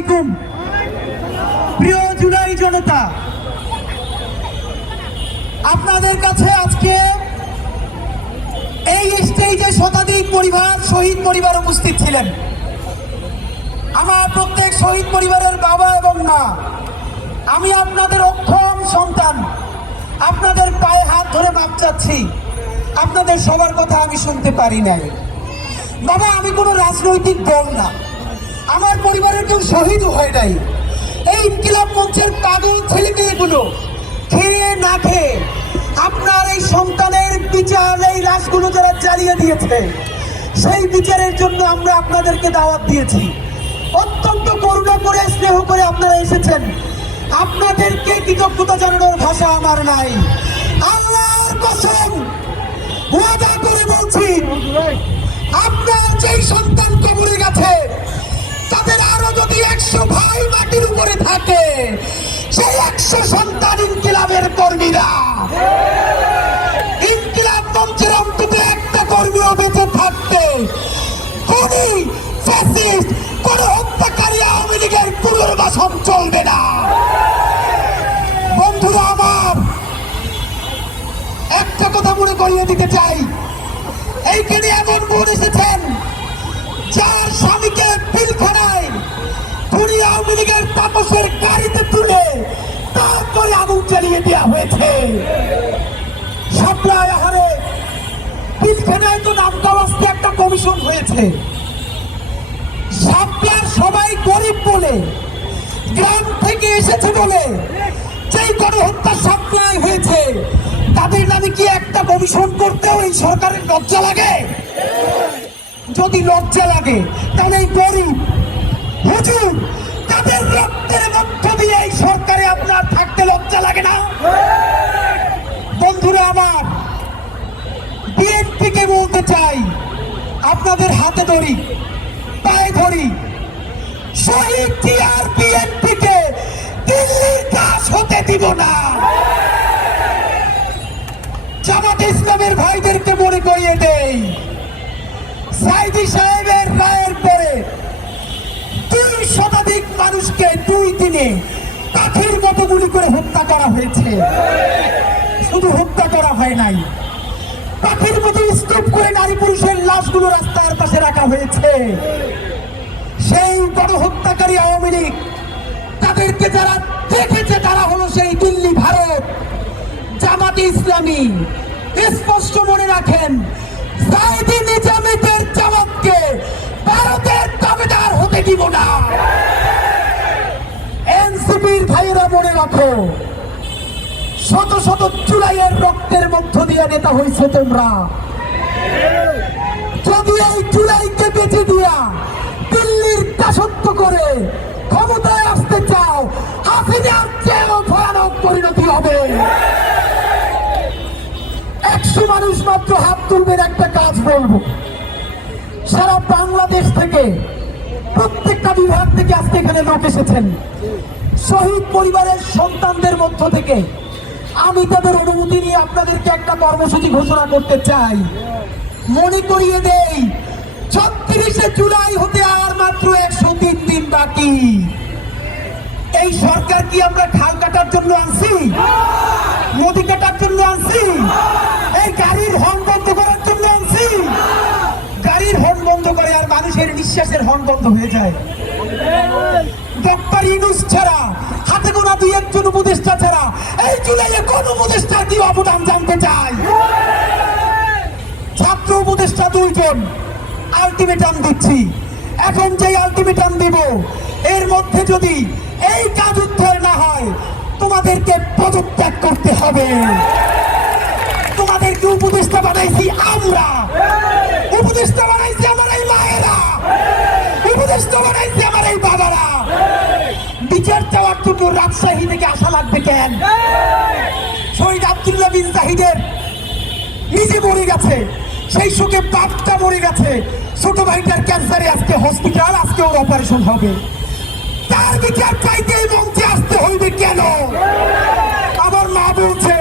আলাইকুম। প্রিয় জুলাই জনতা, আপনাদের কাছে আজকে এই স্টেজে শতাধিক পরিবার, শহীদ পরিবার উপস্থিত ছিলেন। আমার প্রত্যেক শহীদ পরিবারের বাবা এবং মা, আমি আপনাদের অক্ষম সন্তান, আপনাদের পায়ে হাত ধরে মাপ চাচ্ছি, আপনাদের সবার কথা আমি শুনতে পারি নাই। বাবা, আমি কোনো রাজনৈতিক দল না। আমার পরিবারের কেউ শহীদ হয় নাই। এই ইনকিলাব মঞ্চের কাগজ ছেলে মেয়েগুলো খেয়ে না খেয়ে আপনার এই সন্তানের বিচার, এই লাশগুলো যারা জ্বালিয়ে দিয়েছে, সেই বিচারের জন্য আমরা আপনাদেরকে দাওয়াত দিয়েছি। অত্যন্ত করুণা করে, স্নেহ করে আপনারা এসেছেন। আপনাদেরকে কৃতজ্ঞতা জানানোর ভাষা আমার নাই। আল্লাহর কসম, ওয়াদা করে বলছি, আপনার যেই সন্তান কবরে গেছে তাদের আরও যদি একশো ভাই মাটির উপরে থাকে, সেই একশো সন্তান ইনকিলাবের কর্মীরা। ইনকিলাব মঞ্চের অন্তত একটা কর্মীও বেঁচে থাকতে, খুবই ফ্যাসিস্ট পিলখানায় তো নাম একটা কমিশন হয়েছে। সাপ্লার সবাই গরিব বলে, গ্রাম থেকে এসেছে বলে যেই গণহত্যা সাপ্লাই হয়েছে, তাদের নামে কি একটা কমিশন করতেও এই সরকারের লজ্জা লাগে? যদি লজ্জা লাগে, তাহলে এই গরিব, হুজুর, তাদের রক্তের মধ্য দিয়ে সরকারে আপনার থাকতে লজ্জা লাগে না? বন্ধুরা আমার বিএনপিকে বলতে চাই, আপনাদের হাতে ধরি, পায়ে ধরি। শহীদ জিয়ার বিএনপিকে দিল্লির দাস হতে দিব না। জামাত ইসলামের ভাইদেরকে মনে করিয়ে দেই, সাইদি সাহেবের রায়ের পরে দুই শতাধিক মানুষকে দুই দিনে কাঠের মতো গুলি করে হত্যা করা হয়েছে। শুধু হত্যা করা হয় নাই পাখির মতো স্তূপ করে নারী পুরুষের লাশগুলো রাস্তার পাশে রাখা হয়েছে। সেই বড় হত্যাকারী আওয়ামী লীগ, তাদেরকে যারা দেখেছে তারা হলো সেই দিল্লি ভারত। জামাতে ইসলামী, স্পষ্ট মনে রাখেন সাইদি নিজামীদের জামাতকে ভারতের দাবিদার হতে দিব না। এনসিপির ভাইয়েরা মনে রাখো শত শত চুলাইয়ের রক্তের মধ্য দিয়ে নেতা হয়েছে তোমরা। যদি এই চুলাইকে বেঁচে দিয়া দিল্লির দাসত্ব করে ক্ষমতায় আসতে চাও, হাসিনার চেয়েও ভয়ানক পরিণতি হবে। একশো মানুষ মাত্র হাত তুলবেন, একটা কাজ বলব। সারা বাংলাদেশ থেকে, প্রত্যেকটা বিভাগ থেকে আজকে এখানে লোক এসেছেন। শহীদ পরিবারের সন্তানদের মধ্য থেকে আমি তাদের অনুমতি নিয়ে আপনাদেরকে একটা কর্মসূচি ঘোষণা করতে চাই। মনে করিয়ে দেই, ছত্রিশে জুলাই হতে আর মাত্র একশো তিন দিন বাকি। এই সরকার কি আমরা খাল কাটার জন্য আনছি? নদী কাটার জন্য আনছি? এই গাড়ির হর্ন বন্ধ করার জন্য আনছি? গাড়ির হর্ন বন্ধ করে আর মানুষের নিঃশ্বাসের হর্ন বন্ধ হয়ে যায়। ডক্টর ইনুস ছাড়া হাতে দুই একজন উপদেষ্টা ছাড়া, এই জুলাইয়ে কোন উপদেষ্টা কি অবদান জানতে চাই ছাত্র উপদেষ্টা দুইজন আলটিমেটাম দিচ্ছি। এখন যে আলটিমেটাম দিব, এর মধ্যে যদি এই কাজ উদ্ধার না হয়, তোমাদেরকে পদত্যাগ করতে হবে। তোমাদেরকে উপদেষ্টা বানাইছি আমরা। উপদেষ্টা বানাইছি জাহিদের নিজে মরে গেছে, সেই শোকে বাপটা মরে গেছে। ছোট ভাইটার ক্যান্সারে আজকে হসপিটাল আজকে ওর অপারেশন হবে। তার বিচার চাইতে এই মঞ্চে আসতে হইবে কেন? আমার মা বলছে,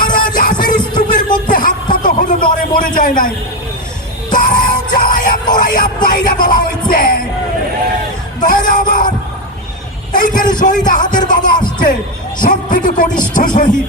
আর আশের স্তূপের মধ্যে হাতটা তখনও নড়ে, মরে যায় নাই। বলা হয়েছে আমার শহীদ আহাদের বাবা আসছে সব থেকে কনিষ্ঠ শহীদ।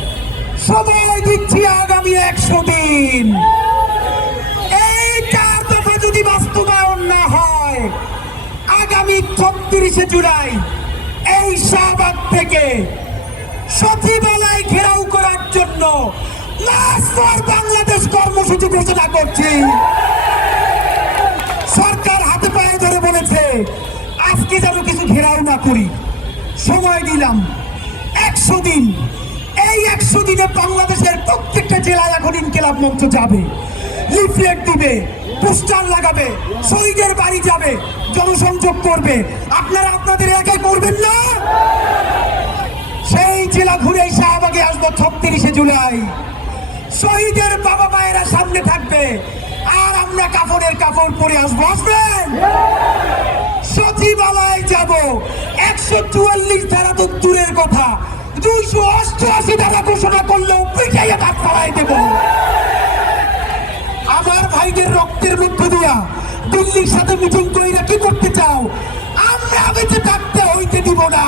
সময় দিচ্ছি আগামী একশো দিন। এই চার দফা যদি বাস্তবায়ন না হয়, আগামী ছত্রিশে জুলাই, এই শাহবাগ থেকে সচিবালয় ঘেরাও করার জন্য বাংলাদেশ কর্মসূচি ঘোষণা করছি। সরকার হাতে পায়ে ধরে বলেছে, আজকে যেন কিছু ঘেরাও না করি। সময় দিলাম। একশো দিন। এই একশো দিনে বাংলাদেশের প্রত্যেকটা জেলায় এখন ইনকেলাব মঞ্চ যাবে। লিফলেট দিবে, পোস্টার লাগাবে, শহীদের বাড়ি যাবে, জনসংযোগ করবে। আপনারা আপনাদের এলাকায় করবেন না? সেই জেলা ঘুরে শাহবাগে আসব ছত্রিশে জুলাই। শহীদের বাবা মায়েরা সামনে থাকবে। আর আমরা কাপড়ের কাপড় পরে আসব, আসবেন? সচিবালয় যাব। একশো চুয়াল্লিশ ধারা তো দূরের কথা। দুইশো অষ্টআশি টাকা ঘোষণা করলেও পিঠাইয়া ভাত খাওয়াই দেব। আমার ভাইদের রক্তের মধ্যে দিয়া দিল্লির সাথে মিটিং করে কি করতে চাও? আমরা বেঁচে থাকতে হইতে দিব না।